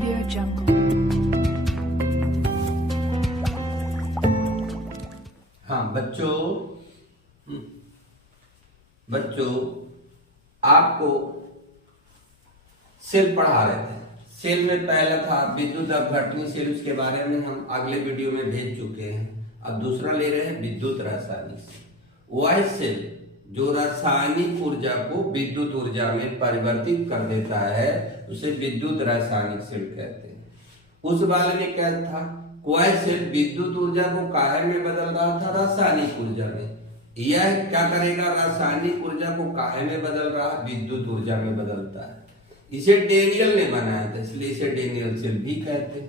Audio Jungle। हाँ बच्चों, आपको सेल पढ़ा रहे थे। सेल में पहला था विद्युत अपघटनी सेल, उसके बारे में हम अगले वीडियो में भेज चुके हैं। अब दूसरा ले रहे हैं विद्युत रासायनिक सेल। वह सेल जो रासायनिक ऊर्जा को विद्युत ऊर्जा में परिवर्तित कर देता है उसे विद्युत रासायनिक सेल कहते हैं। उस वाले में क्या था, कोई सेल विद्युत ऊर्जा को काहे में बदल रहा था, रासायनिक ऊर्जा में। यह क्या करेगा, रासायनिक ऊर्जा को काहे में बदल रहा, विद्युत ऊर्जा में बदलता है। इसे डेनियल ने बनाया था, इसलिए इसे डेनियल सेल भी कहते हैं।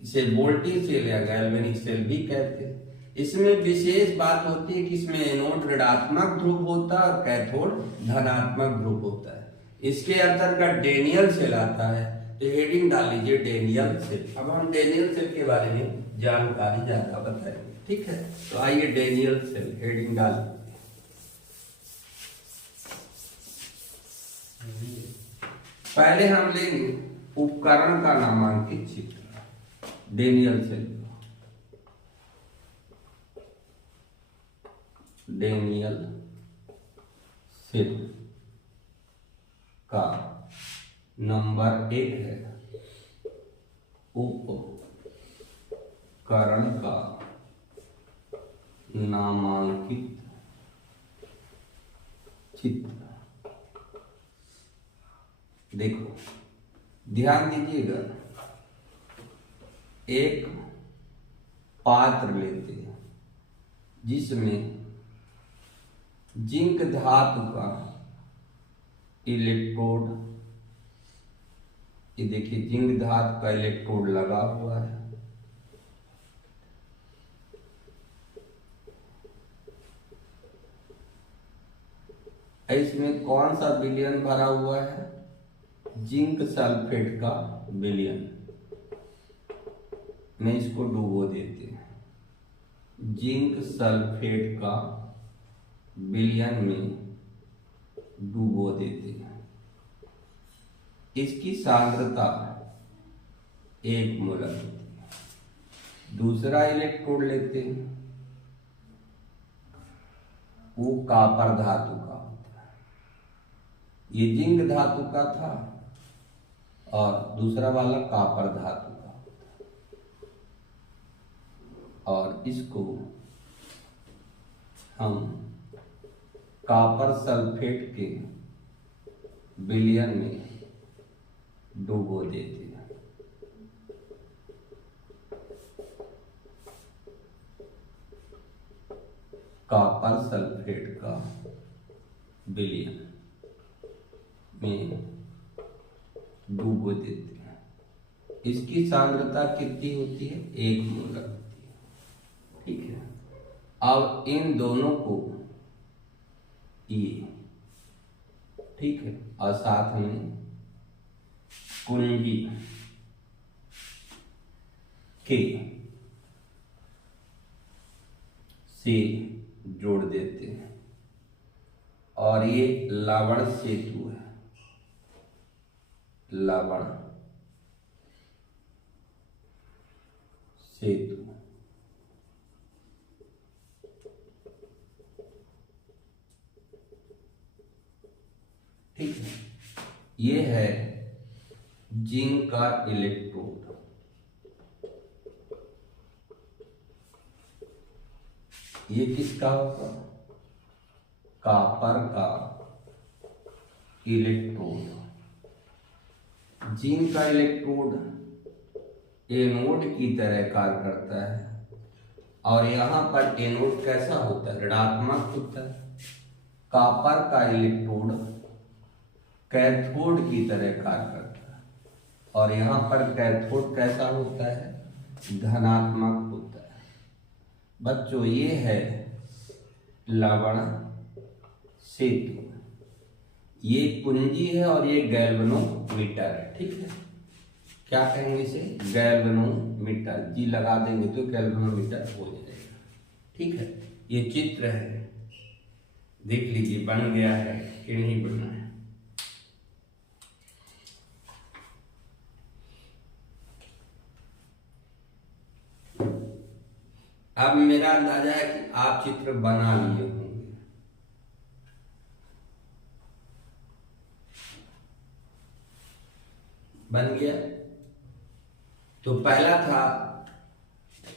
इसे वोल्टेज सेल या गैल्वेनिक सेल भी कहते हैं। इसमें विशेष बात होती है कि इसमें एनोड ऋणात्मक ध्रुव होता है और कैथोड धनात्मक ध्रुव होता है। इसके अंतर्गत डेनियल सेल आता है, तो हेडिंग डाल लीजिए डेनियल सेल। अब हम डेनियल सेल के बारे में जानकारी ज्यादा बताएंगे, ठीक है। तो आइए डेनियल सेल, हेडिंग डाल लीजिए। पहले हम लेंगे उपकरण का नामांकित चित्र डेनियल सेल। डेनियल सेल का नंबर 1 है उपकरण का नामांकित चित्र। देखो ध्यान दीजिएगा, एक पात्र लेते हैं जिसमें जिंक धातु का इलेक्ट्रोड, ये देखिए जिंक धातु का इलेक्ट्रोड लगा हुआ है। इसमें कौन सा विलयन भरा हुआ है, जिंक सल्फेट का विलयन। में इसको डुबो देते हैं, जिंक सल्फेट का विलयन में डुबो देते हैं। इसकी सांद्रता 1 मोलर होती है। दूसरा इलेक्ट्रोड लेते हैं, वो कॉपर धातु का होता है। ये जिंक धातु का था और दूसरा वाला कॉपर धातु का होता है। और इसको हम कॉपर सल्फेट के विलयन में डुबो देते हैं। कॉपर सल्फेट का विलयन में डुबो देते हैं। इसकी सांद्रता कितनी होती है, 1 मोलर होती है, ठीक है। अब इन दोनों को ये, ठीक है, और साथ में कुंजी के से जोड़ देते हैं और ये लवण सेतु है। लवण सेतु, ठीक है। ये है जिंक का इलेक्ट्रोड, ये किसका होगा, कॉपर का इलेक्ट्रोड। जिंक का इलेक्ट्रोड एनोड की तरह कार्य करता है और यहाँ पर एनोड कैसा होता है, ऋणात्मक होता है। कॉपर का इलेक्ट्रोड कैथोड की तरह कार्य करता है और यहाँ पर कैथोड कैसा होता है, धनात्मक होता है। बच्चों ये है लवण सेतु, ये कुंजी है और ये गैल्वेनोमीटर है, ठीक है। क्या कहेंगे इसे, गैल्वेनोमीटर। जी लगा देंगे तो गैल्वेनोमीटर हो जाएगा, ठीक है। ये चित्र है, देख लीजिए बन गया है कि नहीं बना है। अब मेरा अंदाजा है कि आप चित्र बना लिए होंगे। बन गया। तो पहला था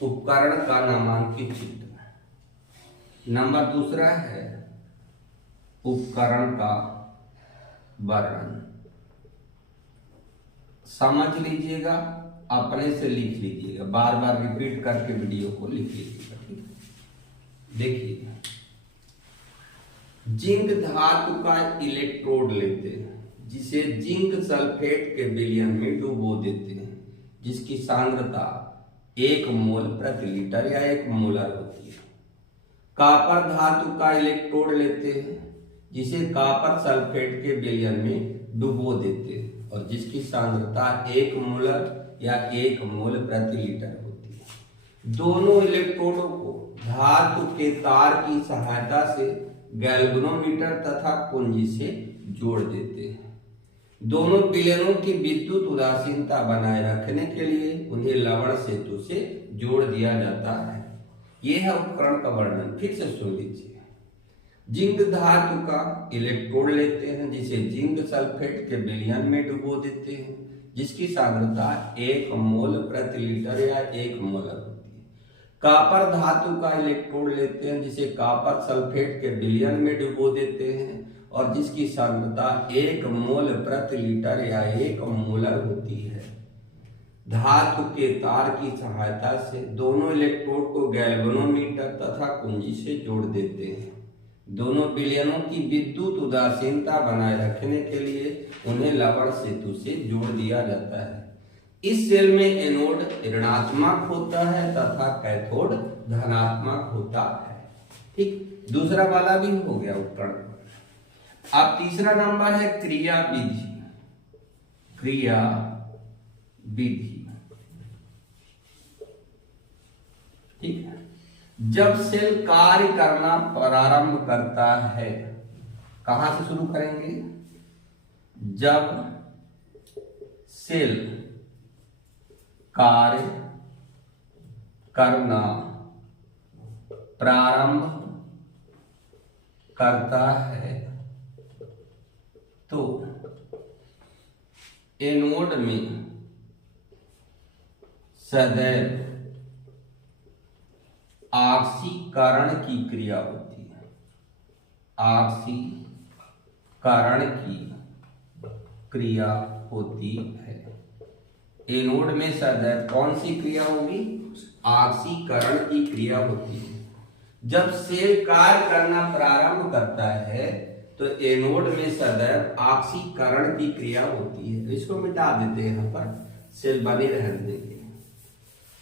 उपकरण का नामांकित चित्र। नंबर दूसरा है उपकरण का वर्णन। समझ लीजिएगा, अपने से लिख लीजिएगा, बार बार रिपीट करके वीडियो को लिख लीजिएगा। देखिए, जिंक धातु का इलेक्ट्रोड लेते हैं, जिसे जिंक सल्फेट के विलयन में डुबो देते हैं, जिसकी सांद्रता 1 मोल प्रति लीटर या 1 मोलर होती है। कॉपर धातु का इलेक्ट्रोड लेते हैं, जिसे कॉपर सल्फेट के विलयन में डुबो देते हैं और जिसकी सांद्रता 1 मोलर या 1 मोल प्रति लीटर होती है। दोनों इलेक्ट्रोडों को धातु के तार की सहायता से गैल्वेनोमीटर तथा कुंजी से जोड़ देते हैं। दोनों विलयनों की विद्युत उदासीनता बनाए रखने के लिए उन्हें लवण सेतु से जोड़ दिया जाता है। यह है उपकरण का वर्णन। फिर से सुन लीजिए। जिंक धातु का इलेक्ट्रोड लेते हैं, जिसे जिंक सल्फेट के विलयन में डुबो देते हैं, जिसकी सांद्रता 1 मोल प्रति लीटर या 1 मोलर होती है। कॉपर धातु का इलेक्ट्रोड लेते हैं, जिसे कॉपर सल्फेट के विलयन में डुबो देते हैं और जिसकी सांद्रता 1 मोल प्रति लीटर या 1 मोलर होती है। धातु के तार की सहायता से दोनों इलेक्ट्रोड को गैल्वेनोमीटर तथा कुंजी से जोड़ देते हैं। दोनों विलयनों की विद्युत उदासीनता बनाए रखने के लिए उन्हें लवण सेतु से जोड़ दिया जाता है। इस सेल में एनोड ऋणात्मक होता है तथा कैथोड धनात्मक होता है। ठीक, दूसरा वाला भी हो गया उपकरण। अब तीसरा नंबर है क्रिया विधि। क्रिया विधि, ठीक है। जब सेल कार्य करना प्रारंभ करता है, कहां से शुरू करेंगे? जब सेल कार्य करना प्रारंभ करता है तो एनोड में सदैव ऑक्सीकरण की क्रिया होती है। ऑक्सीकरण की क्रिया होती है। एनोड में सदैव कौन सी क्रिया होगी? ऑक्सीकरण की क्रिया होती है। जब सेल कार्य करना प्रारंभ करता है तो एनोड में सदैव ऑक्सीकरण की क्रिया होती है। इसको मिटा देते हैं, यहाँ पर सेल बने रहने देंगे।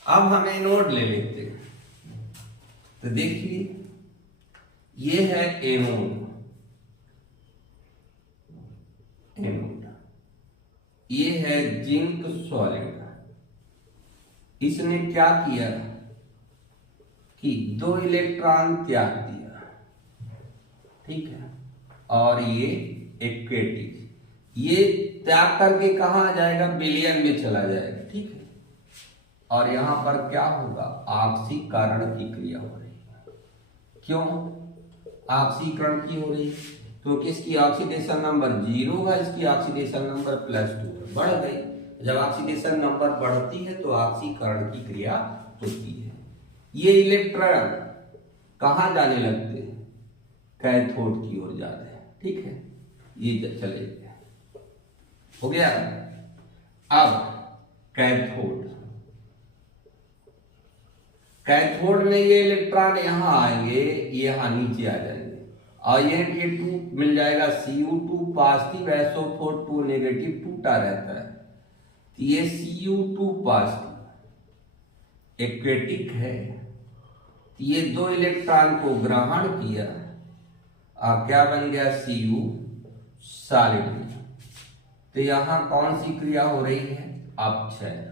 अब हम एनोड ले लेते हैं। तो देखिए, ये है एनोड। ये है जिंक सॉलिड। इसने क्या किया कि 2 इलेक्ट्रॉन त्याग दिया, ठीक है, और ये एक्वेटिक, ये त्याग करके कहां आ जाएगा? विलयन में चला जाएगा, ठीक है। और यहां पर क्या होगा? ऑक्सीकरण की क्रिया हो रही है। क्यों ऑक्सीकरण की हो रही है? क्योंकि इसकी ऑक्सीडेशन नंबर 0 है, इसकी ऑक्सीडेशन नंबर +2 है, बढ़ गई। जब ऑक्सीडेशन नंबर बढ़ती है तो ऑक्सीकरण की क्रिया होती है। ये इलेक्ट्रॉन कहां जाने लगते हैं? कैथोड की ओर जा रहे हैं, ठीक है। ये चले गए, हो गया। अब कैथोड में ये इलेक्ट्रॉन यहां आएंगे, ये यहां नीचे आ जाएंगे और ये 2 मिल जाएगा। Cu2 पॉजिटिव, SO4 2 नेगेटिव, टूटा रहता है। तो ये Cu2 पॉजिटिव एक्वेटिक है, तो ये 2 इलेक्ट्रॉन को ग्रहण किया और क्या बन गया? Cu solid. तो यहां कौन सी क्रिया हो रही है? अपक्षय।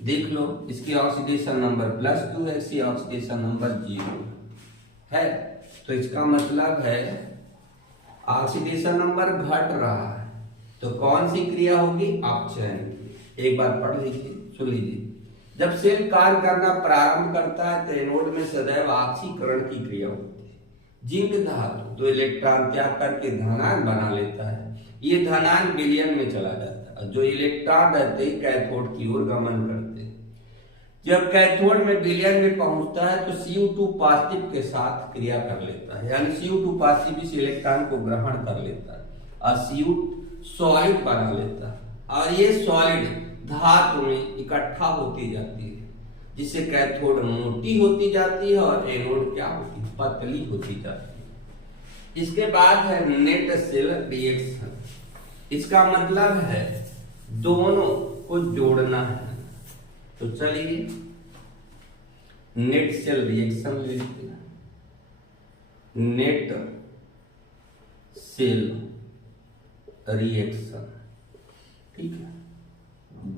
देख लो, इसकी ऑक्सीडेशन नंबर +2 है, इसकी ऑक्सीडेशन नंबर 0 है। तो इसका मतलब है ऑक्सीडेशन नंबर घट रहा है, तो कौन सी क्रिया होगी? अपचयन। एक बार पढ़ लीजिए, सुन लीजिए। जब सेल कार्य करना प्रारंभ करता है तो एनोड में सदैव ऑक्सीकरण की क्रिया होती है। जिंक धातु 2 इलेक्ट्रॉन त्याग करके धनायन बना लेता है। ये धनायन विलयन में चला जाता है। जो इलेक्ट्रॉन रहते ही कैथोड की ओर गमन करते हैं। जब कैथोड में विलयन में पहुंचता है तो Cu2 पॉजिटिव के साथ क्रिया कर लेता है, यानी Cu2 पॉजिटिव इस इलेक्ट्रॉन को ग्रहण कर लेता है और Cu सॉलिड बना लेता है, और ये सॉलिड धातु में इकट्ठा होती जाती है, जिससे कैथोड मोटी होती जाती है और एनोड क्या होती है, पतली होती जाती है। इसके बाद है नेट सेल रिएक्शन। इसका मतलब है दोनों को जोड़ना है। तो चलिए नेट सेल रिएक्शन लेते हैं। नेट सेल रिएक्शन, ठीक है।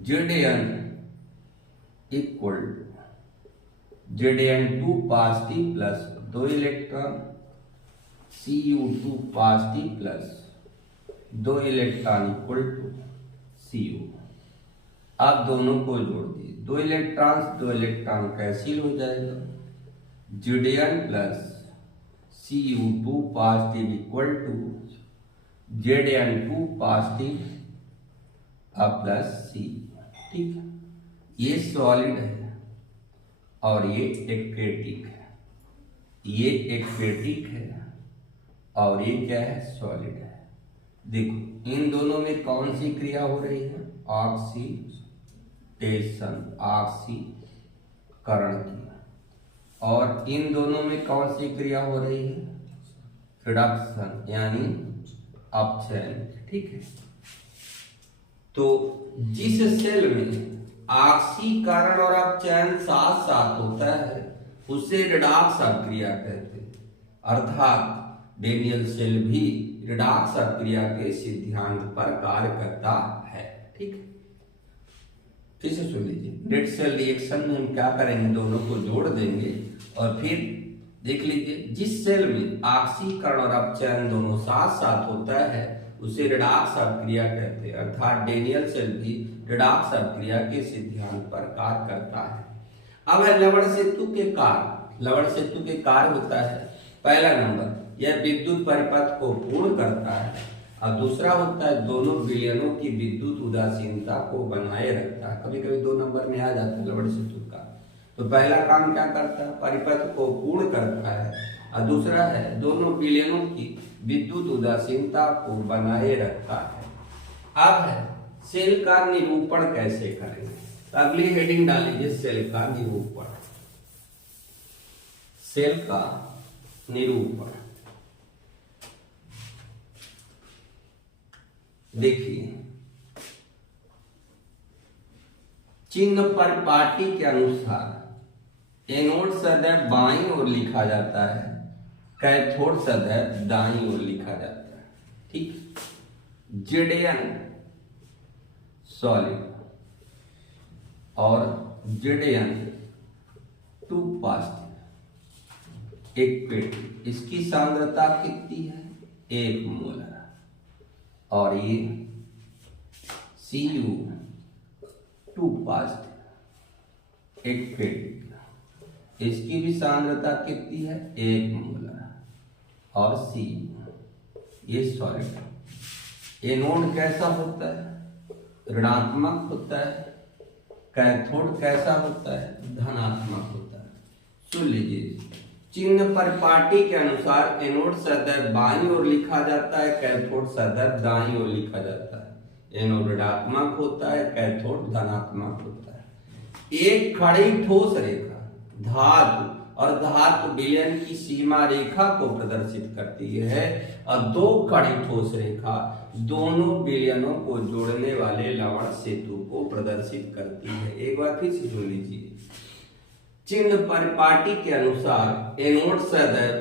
Zn equal to Zn2 positive plus 2 electron, Cu2 positive plus 2 electron equal to Cu। आप दोनों को जोड़ दिए, 2 इलेक्ट्रॉन कैंसिल हो जाएगा। Zn plus Cu2 positive equal to Zn2 positive plus C, ठीक है। ये सॉलिड है और ये एक्वेटिक है, ये एक्वेटिक है और ये क्या है, सॉलिड है। देखो इन दोनों में कौन सी क्रिया हो रही है, ऑक्सीडेशन, ऑक्सीकरण की, और इन दोनों में कौन सी क्रिया हो रही है, रिडक्शन यानी अपचयन, ठीक है। तो जिस सेल में ऑक्सीकरण और अपचयन साथ साथ होता है उसे रिडॉक्स अभिक्रिया कहते हैं, अर्थात डेनियल सेल भी रिडॉक्स अभिक्रिया के सिद्धांत पर कार्य करता है, ठीक है। फिर से सुन लीजिए, नेट सेल रिएक्शन में हम क्या करेंगे, दोनों को जोड़ देंगे और फिर देख लीजिए जिस सेल में ऑक्सीकरण और अपचयन दोनों साथ साथ होता है उसे रिडॉक्स अभिक्रिया कहते हैं, अर्थात डेनियल सेल भी रिडॉक्स अभिक्रिया के सिद्धांत पर कार्य करता है। अब है लवण सेतु के कार्य। लवण सेतु के कार्य होता है, पहला नंबर यह विद्युत परिपथ को पूर्ण करता है, और दूसरा होता है दोनों विलयनों की विद्युत उदासीनता को बनाए रखता है। कभी कभी 2 नंबर में आ जाता है लवण सेतु का। तो पहला काम क्या करता है, परिपथ को पूर्ण करता है, और दूसरा है दोनों विलयनों की विद्युत उदासीनता को बनाए रखता है। अब है सेल का निरूपण कैसे करेंगे, तो अगली हेडिंग डालीजिए, सेल का निरूपण। सेल का निरूपण देखिए, चिन्ह परिपाटी के अनुसार एनोड सदैव बाईं ओर लिखा जाता है, कैथोड सदैव दाईं ओर लिखा जाता है, ठीक। Zn सॉलिड और Zn2 पॉजिटिव एक्वेटिक, इसकी सांद्रता कितनी है, 1 मोलर, और ये Cu2 पॉजिटिव एक्वेटिक, इसकी भी सांद्रता कितनी है, 1 मोलर, और Cu ये सॉलिड। एनोड कैसा होता है, ऋणात्मक होता है, कैथोड कैसा होता है, धनात्मक होता है। सुन लीजिए, चिन्ह परिपाटी के अनुसार एनोड सदैव बाईं ओर लिखा जाता है, कैथोड सदैव दाईं ओर लिखा जाता है। एनोड ऋणात्मक होता है, कैथोड धनात्मक होता है। एक खड़ी ठोस रेखा धातु और धातु विलयन की सीमा रेखा को प्रदर्शित करती है, और 2 खड़ी ठोस रेखा दोनों विलयनों को जोड़ने वाले लवण सेतु को प्रदर्शित करती है। एक बार फिर से सुन लीजिए, चिन्ह परिपाटी के अनुसार एनोड सदैव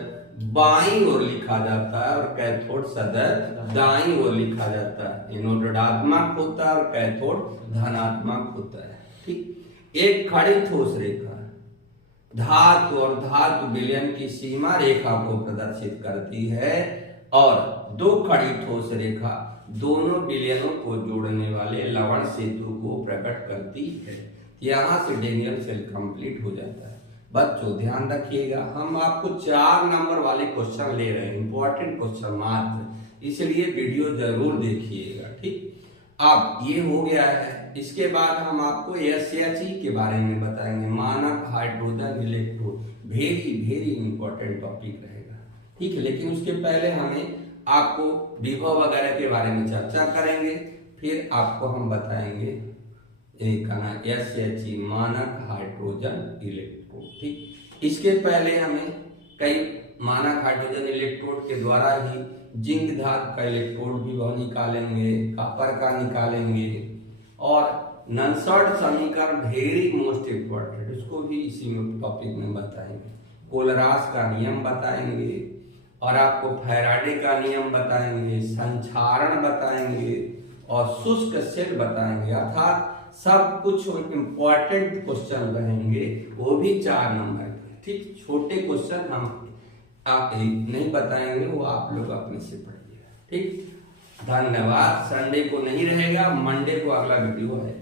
बाईं ओर लिखा जाता है और कैथोड सदैव दाईं ओर लिखा जाता है। एनोड ऋणात्मक होता है और कैथोड धनात्मक होता है, ठीक। एक खड़ी ठोस रेखा धातु और धातु विलयन की सीमा रेखा को प्रदर्शित करती है, और 2 खड़ी ठोस रेखा दोनों विलयनों को जोड़ने वाले लवण सेतु को प्रकट करती है। यहाँ से डेनियल सेल कंप्लीट हो जाता है। बच्चों ध्यान रखिएगा, हम आपको 4 नंबर वाले क्वेश्चन ले रहे हैं, इंपॉर्टेंट क्वेश्चन मात्र, इसलिए वीडियो जरूर देखिएगा। ठीक, अब ये हो गया है। इसके बाद हम आपको SHE के बारे में बताएंगे, मानक hydrogen electrode, very very important topic रहेगा। ठीक है, लेकिन उसके पहले हमें आपको विभव वगैरह के बारे में चर्चा करेंगे, फिर आपको हम बताएंगे SHE मानक हाइड्रोजन इलेक्ट्रोड। ठीक, इसके पहले हमें कई मानक हाइड्रोजन इलेक्ट्रोड के द्वारा ही जिंक धातु का इलेक्ट्रोड भी वह निकालेंगे, कॉपर का निकालेंगे, और नॉनसर्ट समीकरण वेरी मोस्ट इम्पोर्टेंट, उसको भी इसी टॉपिक में बताएंगे। कोलरास का नियम बताएंगे, और आपको फैराडे का नियम बताएंगे, संक्षारण बताएंगे, और शुष्क सेल बताएंगे। अर्थात सब कुछ इम्पोर्टेंट क्वेश्चन रहेंगे, वो भी 4 नंबर के। ठीक, छोटे क्वेश्चन हम आप नहीं बताएंगे, वो आप लोग अपने से पढ़िएगा। ठीक, धन्यवाद। संडे को नहीं रहेगा, मंडे को अगला वीडियो है।